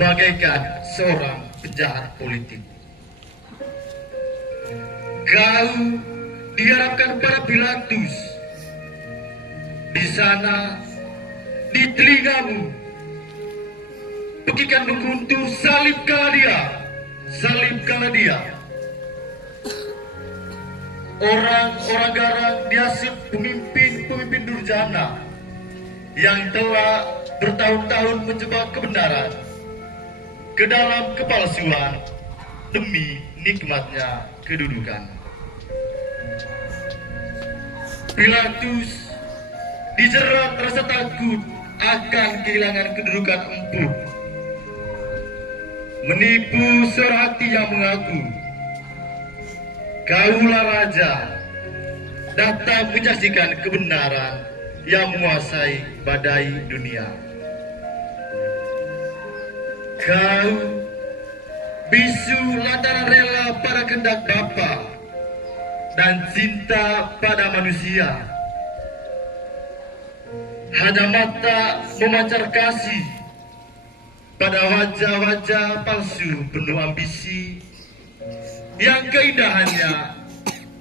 bagaikan seorang penjahat politik. Kau diharapkan para Pilatus. Di sana, di telingamu, bagikan mengguntur salibkanlah dia, salibkanlah dia. Orang-orang garang diasut pemimpin-pemimpin durjana yang telah bertahun-tahun menjebak kebenaran ke dalam kepalsuan demi nikmatnya kedudukan. Pilatus dijerat rasa takut akan kehilangan kedudukan empuk, menipu suara hati yang mengaku kaulah raja, datang menyaksikan kebenaran yang menguasai badai dunia. Kau bisu lantaran rela pada kehendak Bapa dan cinta pada manusia. Hanya mata memancar kasih pada wajah-wajah palsu penuh ambisi yang keindahannya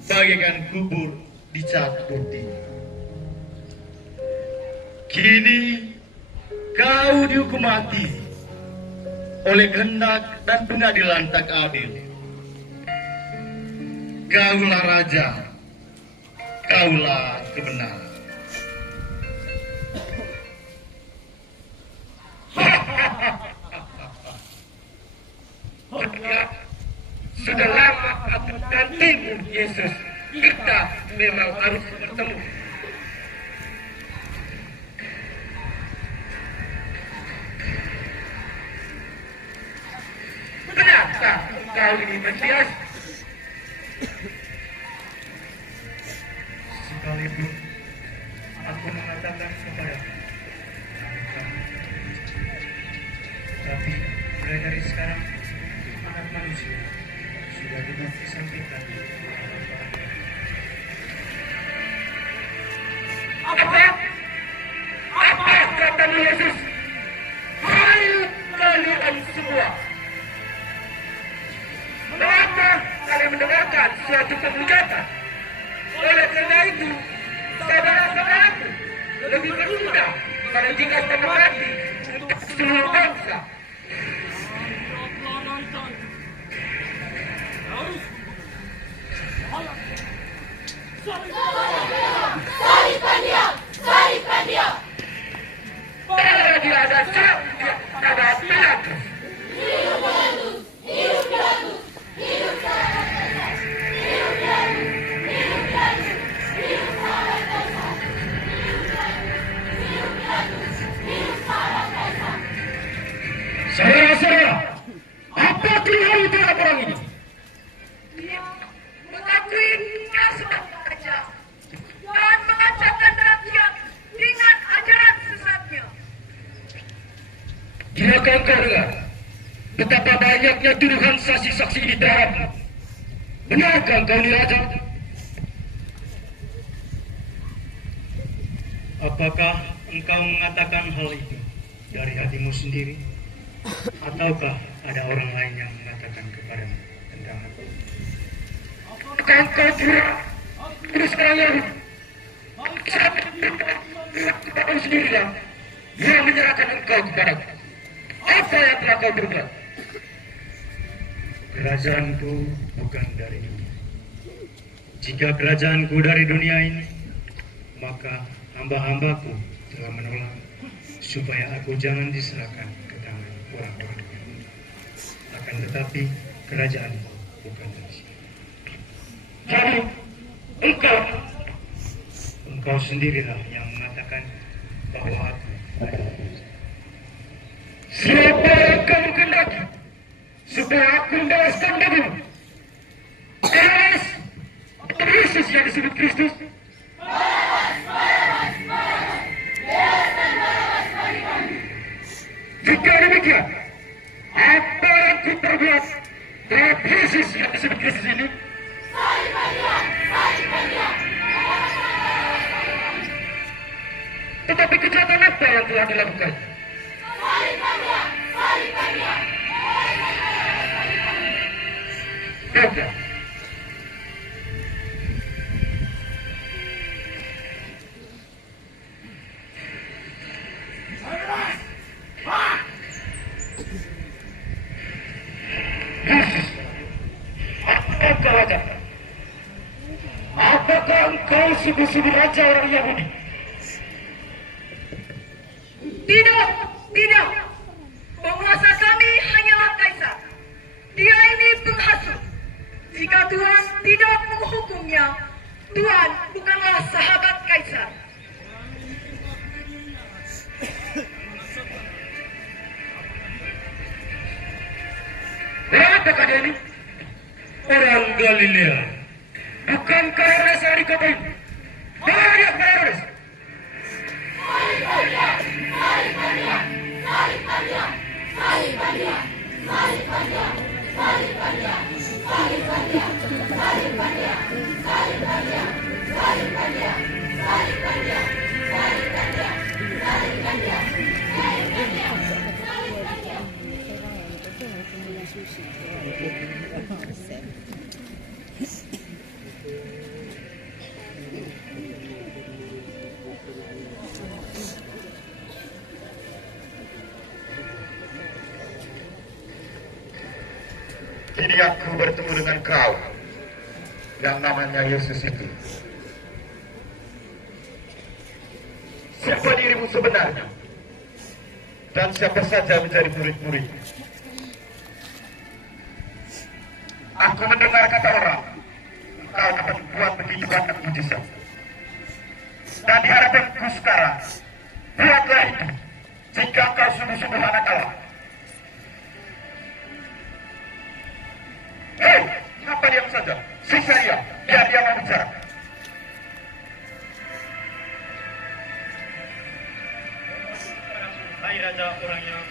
bagaikan kubur dicat putih. Kini kau dihukum mati oleh kehendak dan pengadilan tak adil. Kaulah raja, kaulah kebenaran. Sudah lama aku nantimu, Yesus. Kita memang harus bertemu. Benarkah engkau ini Mesias? Sekalipun aku mengatakan kepada tapi mulai dari sekarang anak manusia sudah disampaikan. Apa kata Yesus? Hai kalian semua, mengapa kalian mendengarkan suatu penghujatan? Oleh karena itu, saudara-saudaraku, lebih berguna kalau jika kita mati untuk seluruh bangsa. Salibkan dia! Salibkan dia! Karena dia ada Pilatus. Hidup Pilatus! Hidup Pilatus! Hidup sahabat Kaisar! Hidup Pilatus! Hidup Pilatus! Hidup sahabat Kaisar! Hidup Pilatus! Hidup Pilatus! Hidup sahabat Kaisar! Saudara-saudara, apa keluhan terhadap orang ini? Dia mengakuinya sebagai raja dan mengacaukan rakyat dengan ajaran sesatnya. Tidakkah engkau dengar betapa banyaknya tuduhan saksi-saksi ini terhadapmu? Benarkah engkau ini raja? Apakah engkau mengatakan hal itu dari hatimu sendiri? Ataukah ada orang lain yang mengatakan kepadamu tentang aku? Apakah engkau pura terus terang kau sendirilah yang menyerahkan engkau kepadaku? Apa yang telah kau berbuat? Kerajaanku bukan dari dunia. Jika kerajaanku dari dunia ini, maka hamba-hambaku telah menolak supaya aku jangan diserahkan ke tangan orang-orang dunia. Akan tetapi kerajaanku bukan dari sini. Jadi Engkau sendirilah yang mengatakan bahwa aku adalah Yesus. siapa yang kamu kehendaki supaya aku membalaskan bagimu? Eres atau Yesus yang disebut Kristus? Jika demikian, apa yang ku perbuat terhadap Yesus yang disebut Kristus ini? Salibkan dia! Salibkan dia! Tetapi kejahatan apa yang telah dilakukan? Salibkan dia! Salibkan Gagal. Apakah engkau sungguh-sungguh raja orang Yahudi? Tidak, tidak. Penguasa kami hanyalah Kaisar. Dia ini penghasut. Jika Tuhan tidak menghukumnya, Tuhan bukanlah sahabat Kaisar. Apakah dia ini? Orang Galilea. Bukankah Herodes yang di kota ini? Bawa dia ke Herodes. Kini aku bertemu dengan kau yang namanya Yesus itu. Siapa dirimu sebenarnya? Dan siapa saja menjadi murid-murid? Aku mendengar kata orang, kau dapat buat begitu banyak mujizat. Dan di hadapanku sekarang, buatlah itu jika kau sungguh-sungguh anak Allah. Hei, kenapa diam saja? Siksa dia, biar dia mau bicara. Hai Raja orang yang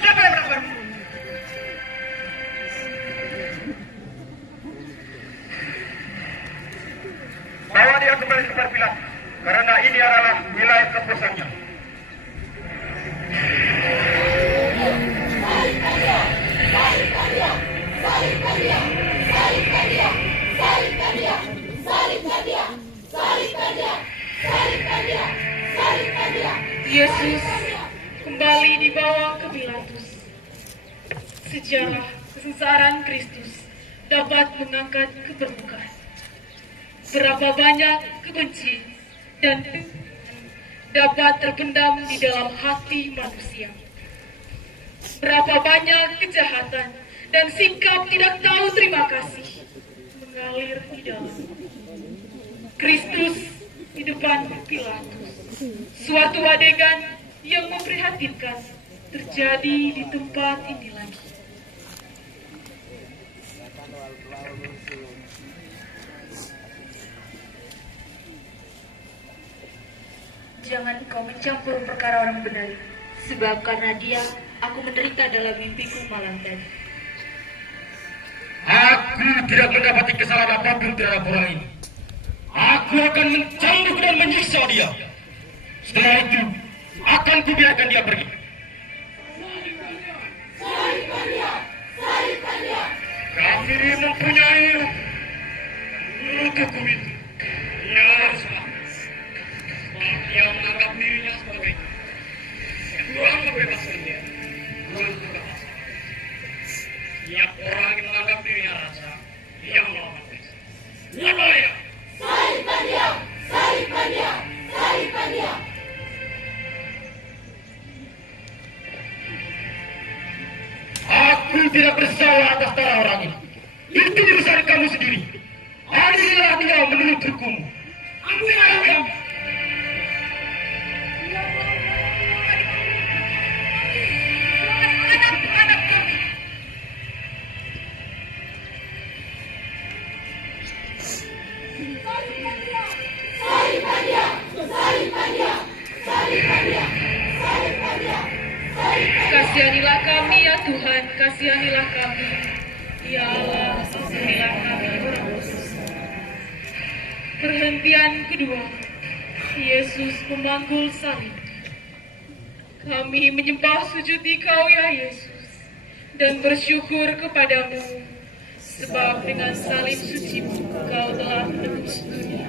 Siapa yang melanggar? Bawa dia kembali ke Pilatus, karena ini adalah wilayah kekuasaannya. Yesus kembali dibawa ke Pilatus. Sejarah kesengsaraan Kristus dapat mengangkat ke permukaan. Berapa banyak kebencian dan dapat terpendam di dalam hati manusia. Berapa banyak kejahatan dan sikap tidak tahu terima kasih mengalir di dalam Kristus di depan Pilatus. Suatu adegan yang memprihatinkan terjadi di tempat ini lagi. Jangan kau mencampur perkara orang benar, sebab karena dia aku menderita dalam mimpiku malam tadi. Aku tidak mendapati kesalahan apapun terhadap orang ini. Aku akan mencambuk dan menyiksa dia. Setelah itu, akan kubiarkan dia pergi. Kami mempunyai hukum itu. Ia salah. Dia menganggap dirinya sebagai kedua membebaskan dia. Tuhan juga pasal. Tiap orang yang menganggap dirinya raja, dia melawan Kristus. Apa ya? Aku tidak bersalah atas darah orang ini. Itu urusan kamu sendiri. Adillah dia menurut hukum. Aku tidak akan. Kasihanilah kami ya Tuhan, kasihanilah kami. Ya Allah, ampunilah kami orang berdosa. Perhentian kedua, Yesus memanggul salib. Kami menyembah sujud di Kau ya Yesus. dan bersyukur kepadamu, sebab dengan salib sucimu Kau telah menebus dunia.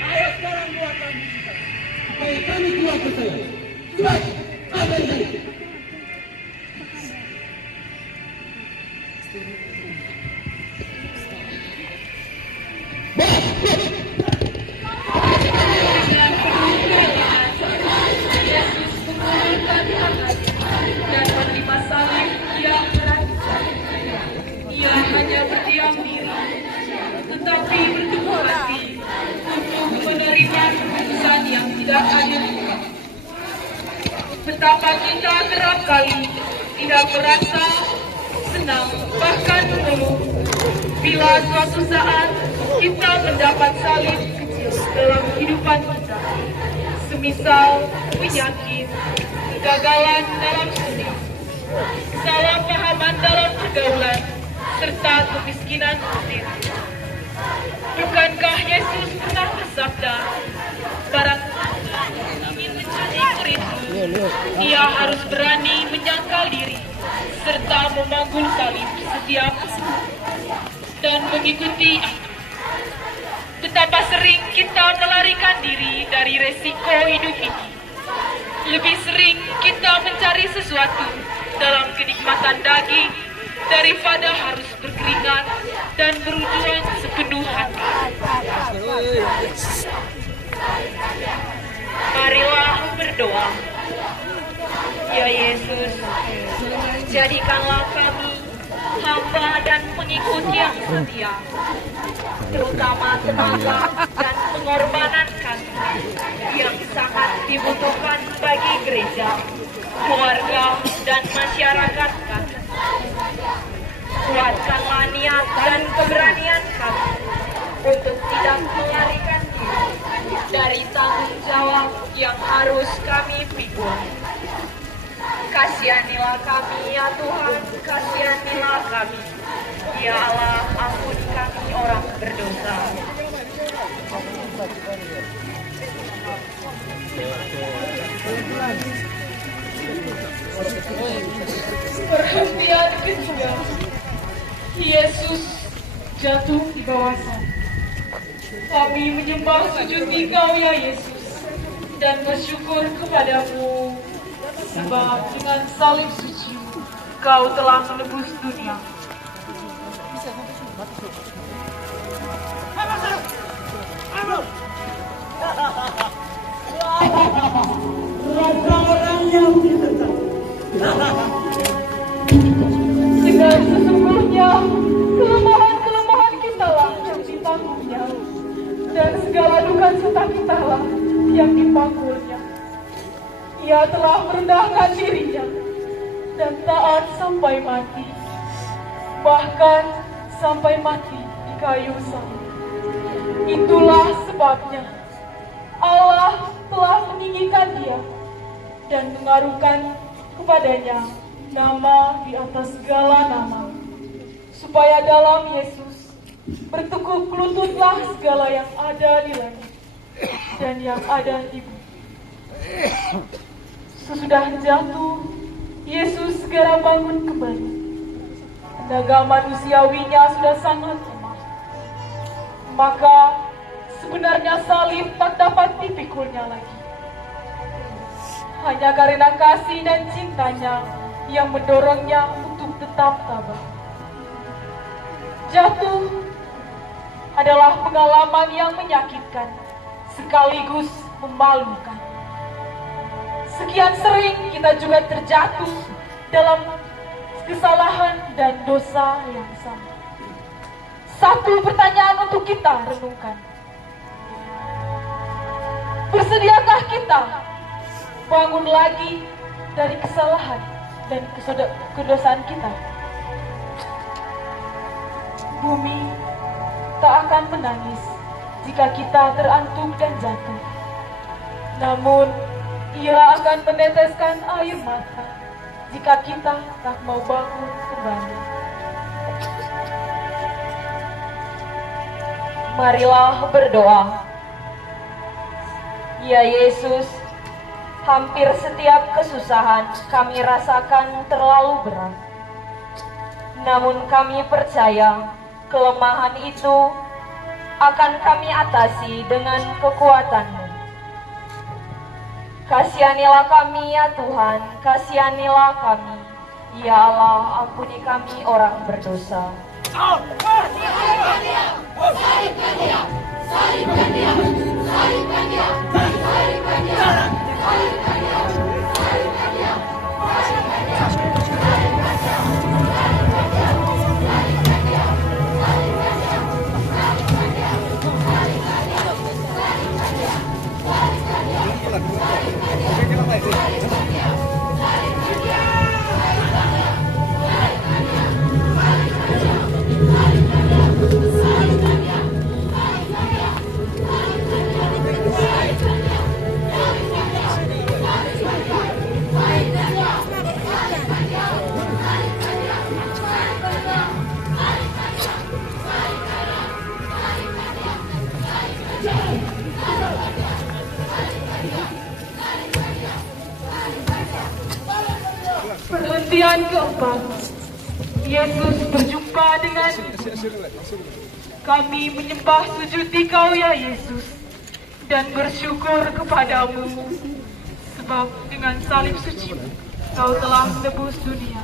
Ayo sekarang buatlah mujizat. Supaya kami keluar percaya. Cepat, apa yang tadi? Dengan penuh kerelaan, Yesus mengulurkan tangannya dan menerima salib yang berat. Ia hanya berdiam diri, tetapi bertukar hati untuk menerima keputusan yang tidak adil. Betapa kita kerap kali tidak merasa senang, bahkan mengeluh, bila suatu saat kita mendapat salib kecil dalam kehidupan kita, semisal penyakit, kegagalan dalam studi, salah pahaman dalam pergaulan, serta kemiskinan sendiri. Bukankah Yesus pernah bersabda, barang ingin menjadi muridku, ia harus berani menyangkal diri, serta memanggul salib setiap dan mengikuti aku. Betapa sering kita melarikan diri dari resiko hidup ini. Lebih sering kita mencari sesuatu dalam kenikmatan daging daripada harus berkeringat dan berjuang sepenuh hati. Marilah berdoa. Ya Yesus, jadikanlah kami hamba dan pengikut yang setia, terutama tenaga dan pengorbanan kami yang sangat dibutuhkan bagi gereja, keluarga, dan masyarakat kami. Kuatkanlah niat dan keberanian kami untuk tidak melarikan diri dari tanggung jawab yang harus kami pikul. Kasihanilah kami ya Tuhan, kasihanilah kami. Ya Allah, ampuni kami orang berdosa. Perhentian ketiga, Yesus jatuh di bawah salib. Kami menyembah sujud Engkau ya Yesus dan bersyukur kepadamu, sebab dengan salib suci Kau telah menebus dunia. Dengan sesungguhnya kelemahan-kelemahan kita lah yang ditanggungnya, dan segala duka cita kita lah yang dipakulnya. Ia telah merendahkan dirinya dan taat sampai mati, bahkan sampai mati di kayu salib. Itulah sebabnya Allah telah meninggikan dia dan mengaruhkan kepadanya nama di atas segala nama, supaya dalam Yesus bertekuk lututlah segala yang ada di langit dan yang ada di bumi. Sesudah jatuh, Yesus segera bangun kembali. Tenaga manusiawinya sudah sangat lemah. Maka sebenarnya salib tak dapat dipikulnya lagi. Hanya karena kasih dan cintanya yang mendorongnya untuk tetap tabah. Jatuh adalah pengalaman yang menyakitkan sekaligus memalukan. Sekian sering kita juga terjatuh dalam kesalahan dan dosa yang sama. Satu pertanyaan untuk kita renungkan. bersediakah kita bangun lagi dari kesalahan dan kedosaan kita? Bumi tak akan menangis jika kita terantuk dan jatuh. Namun, ia akan meneteskan air mata jika kita tak mau bangun kembali. Marilah berdoa. Ya Yesus, hampir setiap kesusahan kami rasakan terlalu berat. Namun kami percaya kelemahan itu akan kami atasi dengan kekuatan-Mu. Kasihanilah kami ya Tuhan, kasihanilah kami. Ya Allah, ampuni kami orang berdosa. Salibkan dia! Salibkan dia! Salibkan dia! Salibkan dia! Salibkan dia! Salibkan dia! Salibkan dia! Salibkan dia! Salibkan dia! Perhentian keempat. Yesus berjumpa dengan kami menyembah sujud di Kau ya Yesus dan bersyukur kepadamu sebab dengan salib suci Kau telah menebus dunia.